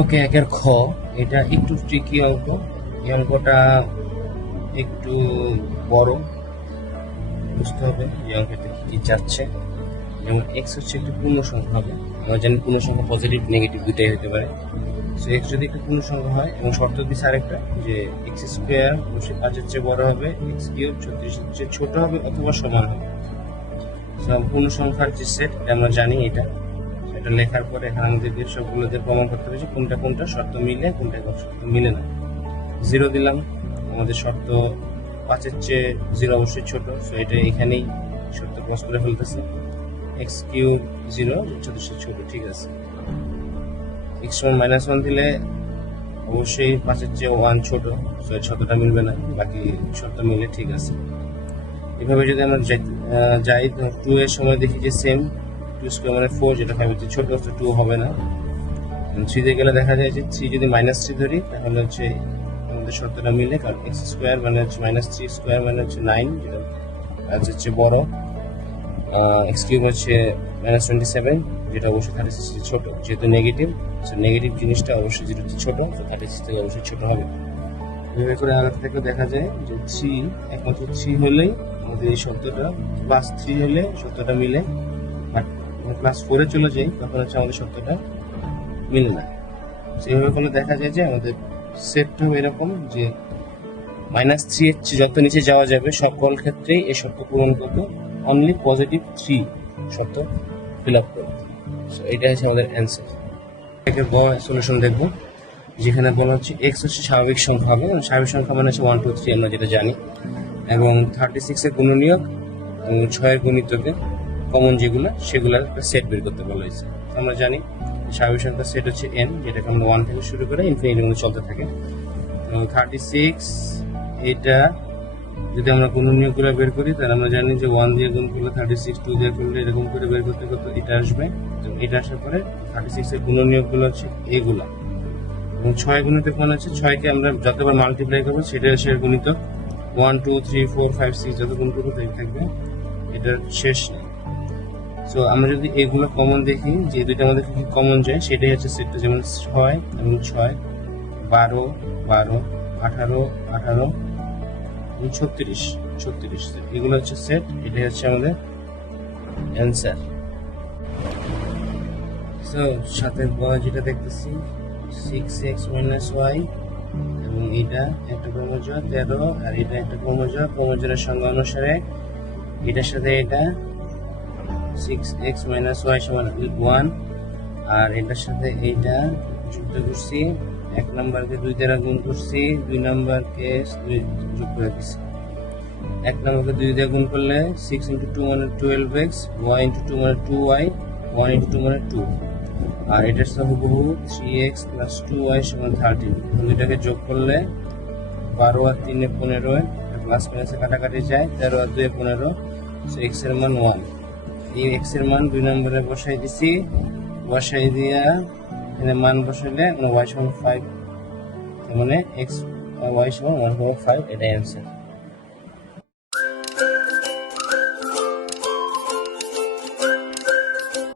ওকে একের খ, এটা একটু ট্রিকি অঙ্ক এই অঙ্কটা একটু বড়। বুঝতে হবে যে অঙ্কটা কি যাচ্ছে। যেমন এক্স হচ্ছে একটি পূর্ণ সংখ্যা হবে। আমরা জানি পূর্ণ সংখ্যা পজিটিভ নেগেটিভ দুইটাই হতে পারে। সো এক্স যদি একটা পূর্ণ সংখ্যা হয়, এবং শর্ত দিচ্ছে আরেকটা, যে এক্স স্কোয়ার অবশ্যই পাঁচের চেয়ে বড় হবে এক্স কিউব ছত্রিশের চেয়ে ছোট হবে, অথবা সমান হবে। পূর্ণ সংখ্যার যে সেট আমরা জানি এটা। এটা লেখার পরে এখানে আমাদেরকে সবগুলোতে প্রমাণ করতে যে কোনটা কোনটা শর্ত মিলে, কোনটা কোন শর্ত মিলে না। জিরো দিলাম, আমাদের শর্ত পাঁচের চেয়ে জিরো অবশ্যই ছোট সো এটা এখানেই শর্ত ক্রস করে ফেলতেছে। এক্স কিউব জিরো চতুর্থ ছোট, ঠিক আছে। এক্স ওয়ান মাইনাস ওয়ান দিলে অবশ্যই পাঁচের চেয়ে ওয়ান ছোট সো শতটা মিলবে না, বাকি শর্ত মিলে ঠিক আছে। এভাবে যদি আমরা যাই টু এর সময় দেখি যে সেম টু স্কোয়ার মানে ফোর যেটা ফাইভের চেয়ে ছোট, তো টু হবে না। থ্রিতে গেলে দেখা যায় যে থ্রি যদি মাইনাস থ্রি ধরি, তাহলে হচ্ছে আমাদের শর্তটা মিলে, কারণ এক্স স্কোয়ার মানে হচ্ছে মাইনাস থ্রি স্কোয়ার মানে হচ্ছে নাইন যেটা হচ্ছে বড়। এক্স কিউব হচ্ছে মাইনাস টোয়েন্টি সেভেন যেটা অবশ্যই থার্টি সিক্স ছোট, যেহেতু নেগেটিভ নেগেটিভ জিনিসটা অবশ্যই যেটা হচ্ছে ছোট তো থার্টি সিক্স থেকে অবশ্যই ছোট হবে। এভাবে করে আগে থেকে দেখা যায় যে থ্রি একমাত্র থ্রি হলেই আমাদের এই শব্দটা প্লাস থ্রি হলে শব্দটা মিলে বাট ক্লাস ফোরে চলে যাই, তখন হচ্ছে আমাদের শব্দটা মিলে না। সেইভাবে করলে দেখা যায় যে আমাদের সেটটা এরকম যে মাইনাস থ্রি এর যত নিচে যাওয়া যাবে, সকল ক্ষেত্রেই এই শর্ত পূরণ করবে অনলি পজিটিভ থ্রি শর্ত ফিল আপ করবে সো এটা হচ্ছে আমাদের অ্যান্সার একে ব সলিউশন দেখব, যেখানে বলা হচ্ছে এক্স হচ্ছে স্বাভাবিক সংখ্যা হবে স্বাভাবিক সংখ্যা মানে হচ্ছে ওয়ান টু থ্রি আমরা যেটা জানি। এবং থার্টি সিক্সের গুণনীয়ক এবং ছয়ের গুণিতকে কমন যেগুলো, সেগুলোর একটা সেট বের করতে বলা হয়েছে। আমরা জানি স্বাভাবিক সংখ্যার সেট হচ্ছে এন যেটাকে আমরা ওয়ান থেকে শুরু করে ইনফিনিটি মধ্যে চলতে থাকে। তো থার্টি সিক্স এটা যদি আমরা গুণনীয়কগুলো বের করি, তাহলে আমরা জানি যে ওয়ান দিয়ে গুণ করলে থার্টি সিক্স টু দিয়ে করলে এরকম করে বের করতে করতে এটা আসবে। তো এটা আসার পরে থার্টি সিক্সের গুণনীয়কগুলো হচ্ছে এগুলা এবং ছয় গুণিতক মানে হচ্ছে ছয়কে আমরা যতবার মাল্টিপ্লাই করব সেটা হচ্ছে এর গুণিতক। One two three four five six যত গুণ করব, তাই থাকবে। এটার শেষ নেই। সো আমরা যদি এগুলো কমন দেখি, যে দুইটা আমাদের কমন যায়, সেটাই হচ্ছে সেটটা যেমন ছয় এবং ছয়, বারো বারো, আঠারো আঠারো ছত্রিশ ছত্রিশ। এগুলো হচ্ছে সেট এটাই হচ্ছে আমাদের অ্যান্সার সো সাথে বলা যেটা দেখতেছি সিক্স এক্স মাইনাস ওয়াই এবং এটা একটা ক্রমজ তেরো, আর এটা একটা ক্রমজ ক্রমজের সংজ্ঞা অনুসারে এটার সাথে এটা সিক্স এক্স মাইনাস ওয়াই সমান ওয়ান আর এটার সাথে এইটা যুক্ত করছি। এক নাম্বারকে দুই দ্বারা গুণ করছি, দুই নাম্বারকে করে দিচ্ছি এক নাম্বারকে দুই দিয়ে গুণ করলে সিক্স ইন্টু টু মানে twelve x y into two মানে two y one into two মানে টু আর এটার সাথে three x plus two y সমান থার্টিন দুইটাকে যোগ করলে বারো আর তিনে পনেরো প্লাস মাইনাসে কাটাকাটি যায়, তেরো আর দুয়ে পনেরো সো এক্সের মান ওয়ান এই এক্সের মান দুই নম্বরে বসাই দিছি। বসাই দিয়া এখানে মান বসাইলে ওয়াই সমান ফাইভ মানে এক্স ওয়াই সমান ওয়ান ফাইভ এটাই অ্যান্সার